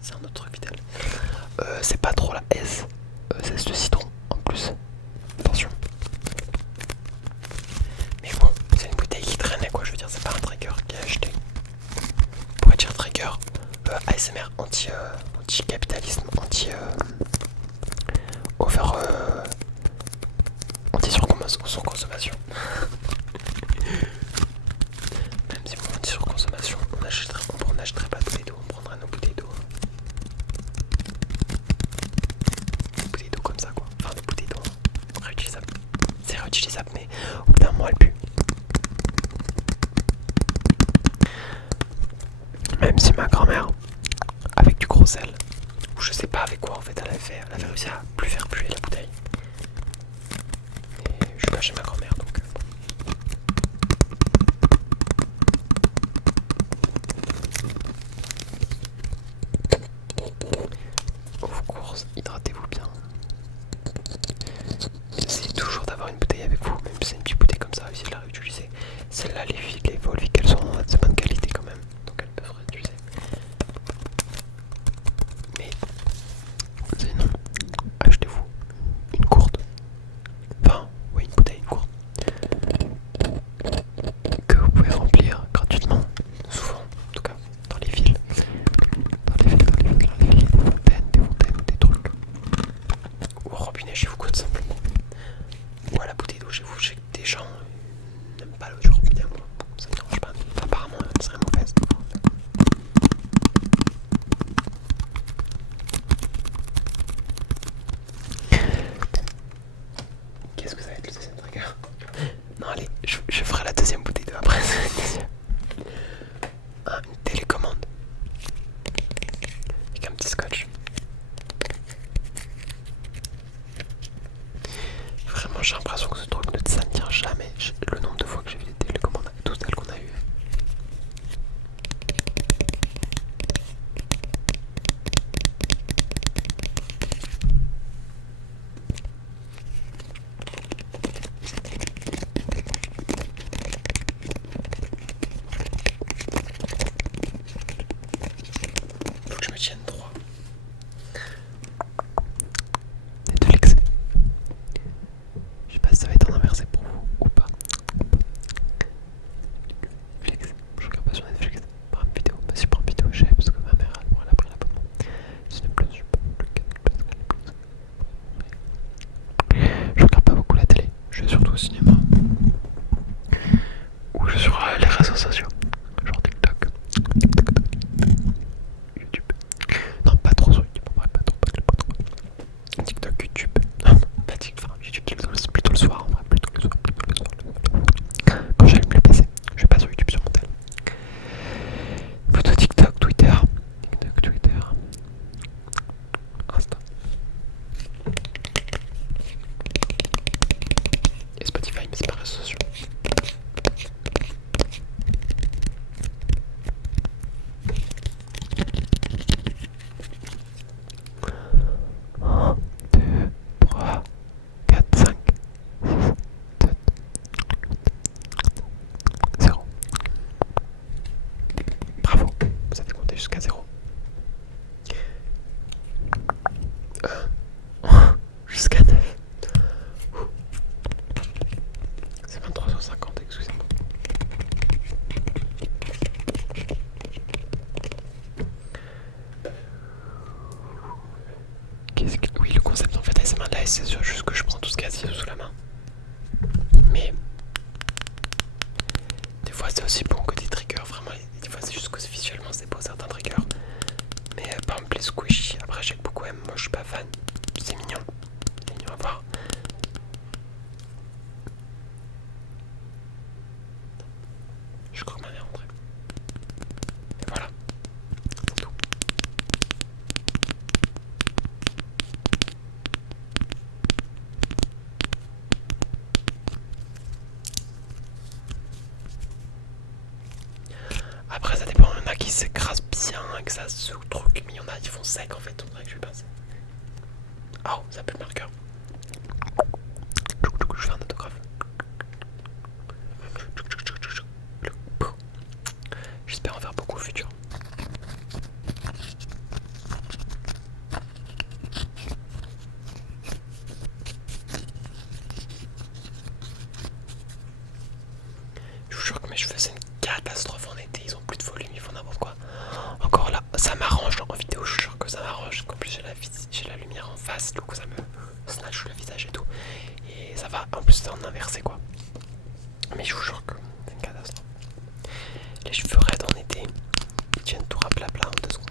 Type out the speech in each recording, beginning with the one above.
c'est un autre truc vital. C'est pas trop la S, c'est de citron en plus. Attention. Mais bon, c'est une bouteille qui traînait quoi, je veux dire, c'est pas un trigger qui a acheté. Pourrait dire trigger ASMR anti-capitalisme, over anti-surconsommation. Même si pour anti-surconsommation, on n'achèterait pas de bouteilles d'eau, on prendrait nos bouteilles d'eau. Des bouteilles d'eau comme ça quoi. Enfin des bouteilles d'eau réutilisables. C'est réutilisable mais au bout d'un moment elle pue. Même si ma grand-mère, avec du gros sel, ou je sais pas avec quoi en fait, elle avait réussi à plus faire puer la bouteille. Et je suis pas chez ma grand-mère donc. Aux courses, hydratez-vous bien. Essayez toujours d'avoir une bouteille avec vous, même si c'est une petite bouteille comme ça, essayez de la réutiliser. Celles-là, les Volvic, elles sont de bonne qualité quand même, donc elles peuvent réutiliser. Mais sinon, achetez-vous une gourde. Enfin, oui, une bouteille, une gourde. Que vous pouvez remplir gratuitement, souvent, en tout cas, dans les villes. Dans les villes, des fontaines ou des trucs. Ou au robinet chez vous, quoi, tout simplement. Ou à la bouteille d'eau chez vous, je sais que des gens n'aiment pas l'eau du robinet, moi. Ça me dérange pas. Apparemment, elle serait mauvaise. Qu'est-ce que ça va être le deuxième trigger? Non, allez, je ferai la deuxième bouteille d'eau après. Une télécommande. Avec un petit scotch. Vraiment, j'ai l'impression que ce truc ça ne tient jamais. Le nombre de fois que j'ai vu des télécommandes, toutes celles qu'on a eues. Faut que je me tienne droit. Netflix. Je sais pas si ça va être en inversé pour vous ou pas. Netflix. Je regarde pas sur Netflix. Prime vidéo. Bah si Prime vidéo, je sais parce que ma mère elle a pris l'abonnement. Sinon plus, je sais pas plus je regarde pas beaucoup la télé. Je vais surtout au cinéma. Ou je suis sur les réseaux sociaux. Genre TikTok. YouTube. Non, pas trop sur YouTube. En vrai, pas trop. TikTok, YouTube. Non, pas TikTok. Enfin, YouTube, plutôt le soir. En vrai, plutôt le soir. Quand j'allume le PC, je vais pas sur YouTube sur mon tel. Plutôt TikTok, Twitter. Insta. Et Spotify, mais c'est pas réseaux sociaux. Un, 2, 3, 4, 5, 6, 7, 0. Bravo, vous avez compté jusqu'à 0. Jusqu'à 9. C'est 23h50, excusez-moi. Oui, le concept en fait ASMR de la S, c'est juste que je prends tout ce qu'il y a sous la main. Mais des fois c'est aussi bon que des triggers, vraiment. Des fois c'est juste que visuellement c'est beau certains triggers. Mais par exemple les squishy, après je sais que beaucoup aiment, moi je suis pas fan. C'est mignon à voir. Je crois que ma mère est rentrée. Et voilà, c'est tout. Après ça dépend, il y en a qui s'écrasent bien, que ça se truc, mais il y en a qui font sec en fait, on dirait que je vais passer. Oh, ça pue le marqueur. Je fais un autographe. J'espère en faire beaucoup au futur. cheveux c'est une catastrophe en été, ils ont plus de volume, ils font n'importe quoi. Encore là, ça m'arrange en vidéo, je suis sûr que ça m'arrange. En plus j'ai la lumière en face, du coup ça me snatch le visage et tout. Et ça va, en plus c'est en inversé quoi. Mais je vous jure que c'est une catastrophe. Les cheveux raides en été, ils tiennent tout à plat en 2 secondes.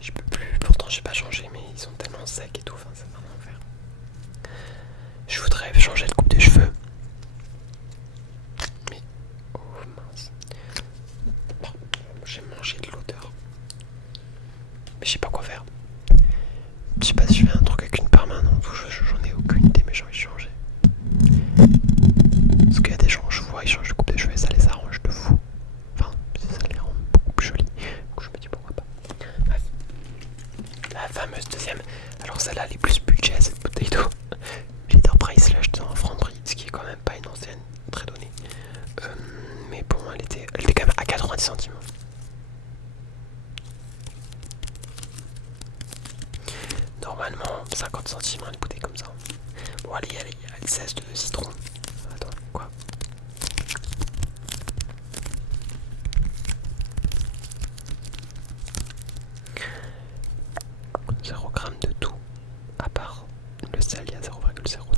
Je peux plus, pourtant j'ai pas changé, mais ils sont tellement secs et tout, enfin c'est vraiment enfer. Je voudrais changer de coupe de cheveux. Mais, oh mince. Bon, j'ai mangé de l'odeur. Mais je sais pas quoi faire. Je sais pas si je fais un truc avec une permanente ou j'en ai aucune idée, mais j'ai envie de changer. Parce qu'il y a des gens, je vois, ils changent de coupe de cheveux et ça les arrange de fou. Enfin, ça les rend beaucoup plus jolis. Du coup, je me dis pourquoi pas. Bref. La fameuse deuxième. Alors, celle-là, elle est plus budget, cette bouteille d'eau. Leader Price, l'a acheté en Franprix, ce qui est quand même pas une ancienne très donnée. Mais bon, elle était quand même à 90 centimes. Normalement, 50 centimes, une bouteille comme ça. Bon, allez, il y a le 16 de citron. Attends, quoi? « 0 g de tout, à part le sel, il y a 0,03.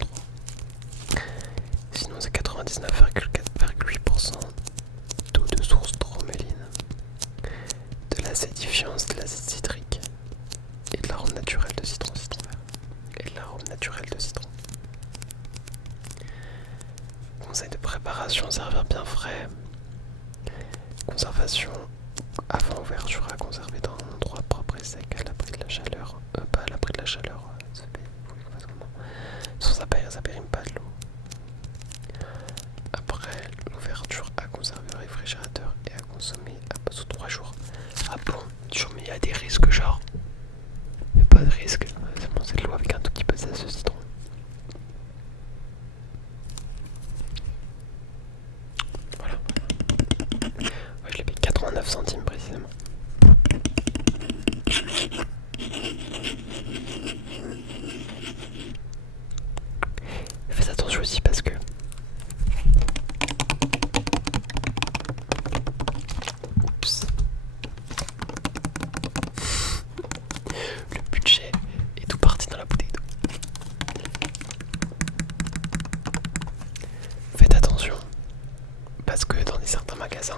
Sinon, c'est 99,8% d'eau de source droméline, de l'acédifiance, de l'acide citrique et de l'arôme naturel de citron vert. Et de l'arôme naturel de citron. Conseil de préparation, servir bien frais. Conservation avant ouverture à conserver dans un endroit propre et sec à l'abri de la chaleur. Pas à l'abri de la chaleur, sans apérime pas de l'eau. Après l'ouverture à conserver au réfrigérateur et à consommer sous 3 jours. Ah bon, mais il y a des risques genre. Il n'y a pas de risque, c'est bon, c'est de l'eau avec un tout petit peu de citron. Voilà. Ouais, je l'ai payé 89 centimes précisément. Faites attention aussi parce que oups, le budget est tout parti dans la bouteille d'eau. Faites attention parce que dans certains magasins,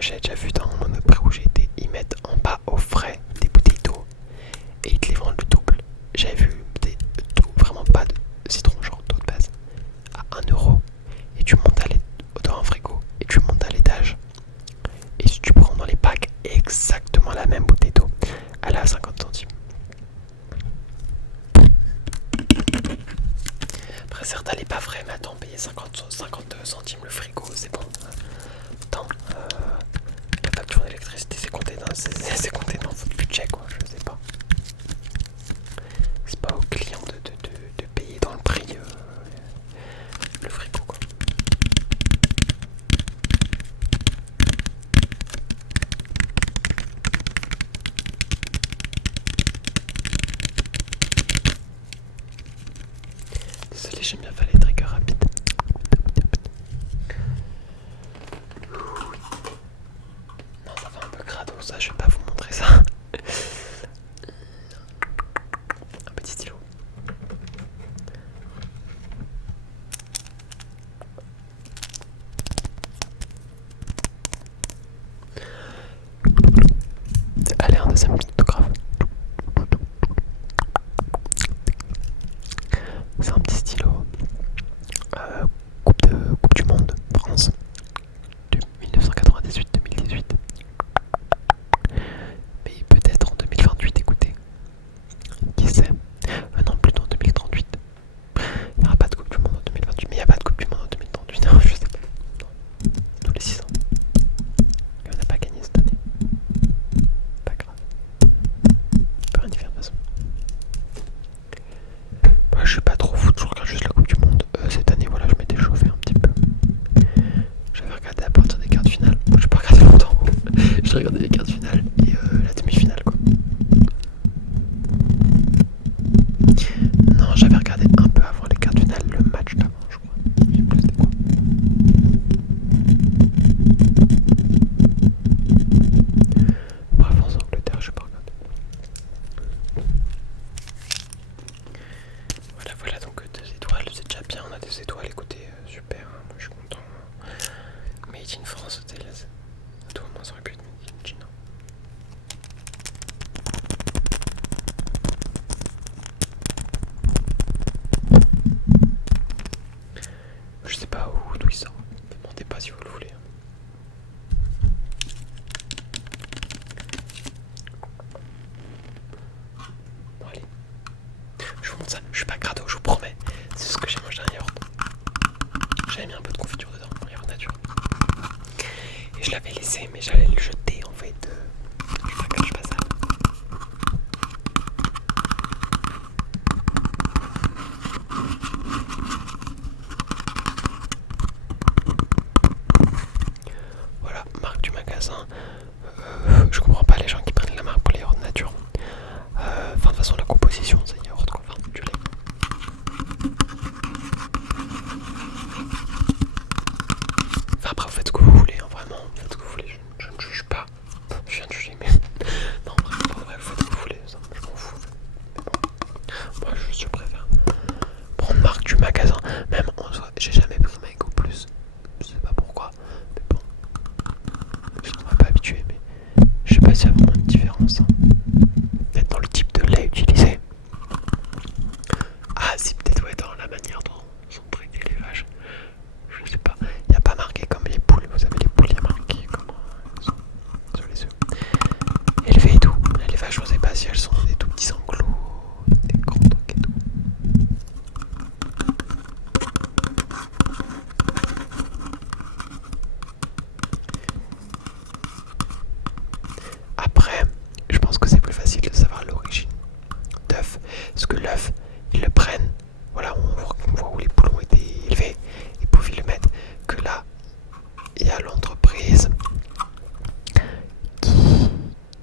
j'ai déjà vu dans mon prix où j'ai été, ils mettent en bas au frais des bouteilles d'eau et ils te les vendent le double. J'avais vu vraiment pas de citron, genre d'eau de base, à 1 € et tu montes dans un frigo et tu montes à l'étage. Et si tu prends dans les packs exactement la même bouteille d'eau, elle est à 50 centimes. Après certes elle est pas vraie, mais attends, payer 50 centimes le frigo, c'est bon. Attends, la facture d'électricité c'est compté dans votre budget quoi, je sais pas. C'est pas au client de payer dans le prix le frigo quoi. Désolé, j'aime bien faire les triggers rapides. Non, ça va un peu crado ça, je vais pas vous montrer ça. Un petit stylo. Allez, un deuxième autographe. C'est un petit stylo. Coupe du Monde, France. De 1998-2018. Mais peut-être en 2028, écoutez. Qui sait? Non, plutôt en 2038. Il n'y aura pas de Coupe du Monde en 2028. Mais il n'y a pas de Coupe du Monde en 2038. Non, je sais pas. Non. Tous les 6 ans. Et on n'a pas gagné cette année. Pas grave. On peut rien y faire de toute façon. Moi je suis pas trop foot, je regarde juste la Coupe du Monde. Cette année, voilà, je m'étais chauffé un petit peu. J'avais regardé à partir des quarts de finale. Moi j'ai pas regardé longtemps. J'ai regardé les quarts de finale et la demi-finale quoi. Non, j'avais regardé un peu avant les quarts de finale, le match d'avant je crois. J'ai plus c'était quoi. s'il y a vraiment une différence. Hein. Peut-être dans le type de lait utilisé. Ah, si, peut-être ouais, dans la manière dont sont traités les vaches. Je sais pas. Il n'y a pas marqué comme les poules. Vous savez, les poules, il y a marqué comment elles sont sur les œufs. Élevées et tout. Les vaches, je sais pas si elles sont des tout petits enclos, des grands trucs et tout. Après, je pense que c'est plus facile de savoir l'origine d'œuf. Parce que l'œuf, ils le prennent. Voilà, on voit où les poules ont été élevées. Ils pouvaient le mettre. Que là, il y a l'entreprise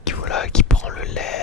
qui voilà, qui prend le lait,